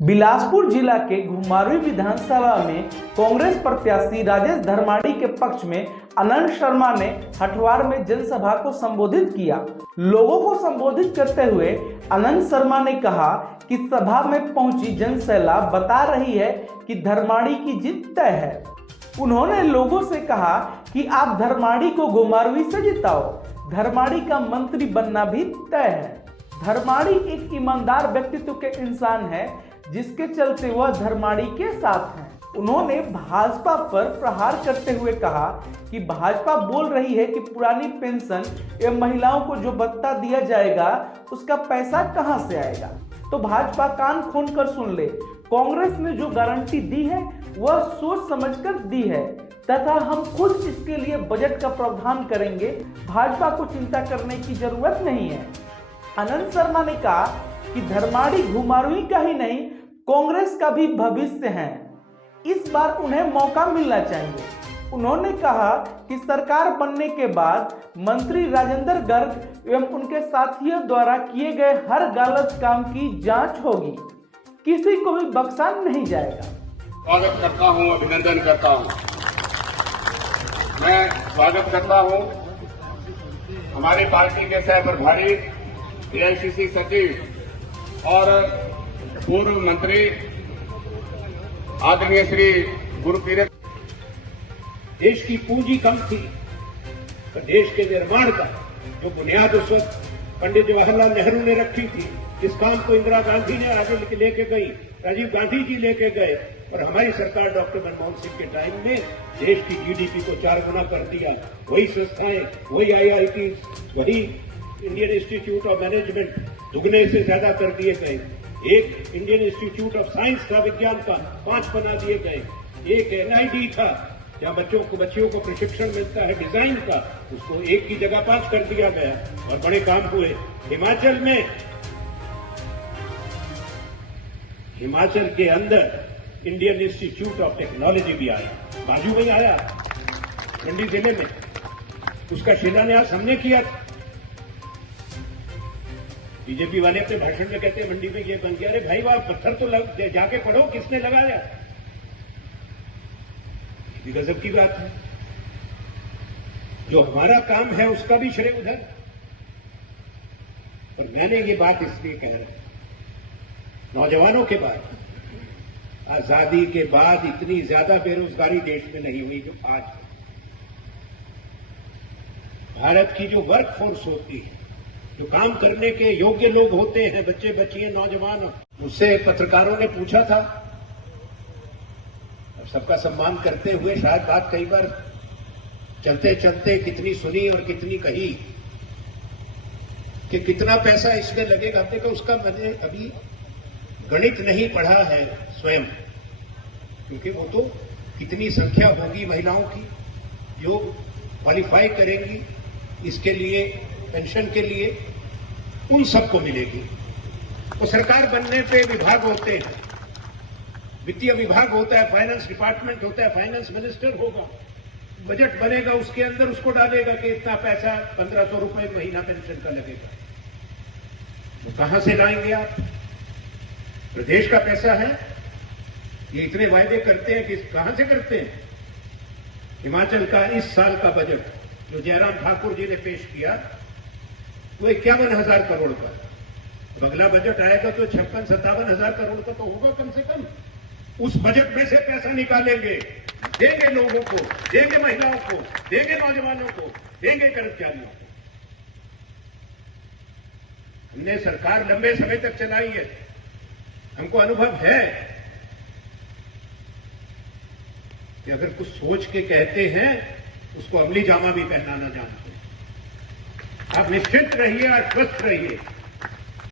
बिलासपुर जिला के घुमारवीं विधानसभा में कांग्रेस प्रत्याशी राजेश धर्माड़ी के पक्ष में अनंत शर्मा ने हटवार में जनसभा को संबोधित किया। लोगों को संबोधित करते हुए अनंत शर्मा ने कहा कि सभा में पहुंची जनसैलाब बता रही है कि धर्माड़ी की जीत तय है। उन्होंने लोगों से कहा कि आप धर्माड़ी को घुमारवीं से जिताओ, धर्माड़ी का मंत्री बनना भी तय है। धर्माड़ी एक ईमानदार व्यक्तित्व के इंसान है, जिसके चलते वह धर्माड़ी के साथ हैं। उन्होंने भाजपा पर प्रहार करते हुए कहा कि भाजपा बोल रही है कि पुरानी पेंशन एवं महिलाओं को जो भत्ता दिया जाएगा उसका पैसा कहां से आएगा। तो भाजपा कान खोल कर सुन ले, कांग्रेस ने जो गारंटी दी है वह सोच समझकर दी है तथा हम खुद इसके लिए बजट का प्रावधान करेंगे। भाजपा को चिंता करने की जरूरत नहीं है। अनंत शर्मा ने कहा कि धर्माड़ी घुमारवीं का ही नहीं, कांग्रेस का भी भविष्य है। इस बार उन्हें मौका मिलना चाहिए। उन्होंने कहा कि सरकार बनने के बाद मंत्री राजेंद्र गर्ग एवं उनके साथियों द्वारा किए गए हर गलत काम की जांच होगी, किसी को भी बख्शा नहीं जाएगा। स्वागत करता हूं, अभिनंदन करता हूं। मैं स्वागत करता हूं हमारी पार्टी के सह प्रभारी, एआईसीसी सचिव और पूर्व मंत्री आदरणीय श्री गुरकीरत। देश की पूंजी कम थी तो देश के निर्माण का जो बुनियाद उस वक्त पंडित जवाहरलाल नेहरू ने रखी थी, इस काम को इंदिरा गांधी ने आगे लेके गई, राजीव गांधी जी लेके गए और हमारी सरकार डॉक्टर मनमोहन सिंह के टाइम में देश की जीडीपी को 4 गुना कर दिया। वही संस्थाएं, वही आईआईटी, वही इंडियन इंस्टीट्यूट ऑफ मैनेजमेंट दुगने से ज्यादा कर दिए गए। एक इंडियन इंस्टीट्यूट ऑफ साइंस था, विज्ञान का, 5 बना दिए गए। एक एनआईटी था जहां बच्चियों को प्रशिक्षण मिलता है डिजाइन का, उसको 1 की जगह 5 कर दिया गया और बड़े काम हुए। हिमाचल के अंदर इंडियन इंस्टीट्यूट ऑफ टेक्नोलॉजी भी आया, बाजू में आया मंडी जिले में, उसका शिलान्यास हमने किया था। बीजेपी वाले अपने भाषण में कहते हैं मंडी में ये बन गया। अरे भाई वाह, पत्थर तो जाके पढ़ो किसने लगाया। ये गजब की बात है। जो हमारा काम है उसका भी श्रेय उधर। और मैंने ये बात इसलिए कह रहा हूं, नौजवानों के बाद, आजादी के बाद इतनी ज्यादा बेरोजगारी देश में नहीं हुई जो आज। भारत की जो वर्क फोर्स होती है, जो काम करने के योग्य लोग होते हैं, बच्चे बच्चियां नौजवान, मुझसे पत्रकारों ने पूछा था, अब सबका सम्मान करते हुए शायद बात कई बार चलते चलते कितनी सुनी और कितनी कही कि कितना पैसा इसमें लगेगा। हमने कहा उसका मैंने अभी गणित नहीं पढ़ा है स्वयं, क्योंकि वो तो कितनी संख्या होगी महिलाओं की जो क्वालिफाई करेंगी इसके लिए, पेंशन के लिए, उन सबको मिलेगी। तो सरकार बनने पे विभाग होते हैं, वित्तीय विभाग होता है, फाइनेंस डिपार्टमेंट होता है, फाइनेंस मिनिस्टर होगा, बजट बनेगा, उसके अंदर उसको डालेगा कि इतना पैसा 1500 रुपए महीना पेंशन का लगेगा। तो कहां से लाएंगे आप? प्रदेश का पैसा है, ये इतने वायदे करते हैं कि कहां से करते हैं। हिमाचल का इस साल का बजट जो जयराम ठाकुर जी ने पेश किया वो 51,000 करोड़ का। अब अगला बजट आएगा तो 56-57 हजार करोड़ का तो होगा कम से कम। उस बजट में से पैसा निकालेंगे, देंगे लोगों को, देंगे महिलाओं को, देंगे नौजवानों को, देंगे कर्मचारियों को। हमने सरकार लंबे समय तक चलाई है, हमको अनुभव है कि अगर कुछ सोच के कहते हैं उसको अमली जामा भी पहनाना जानते हैं। आप निश्चित रहिए, आश्वस्त रहिए।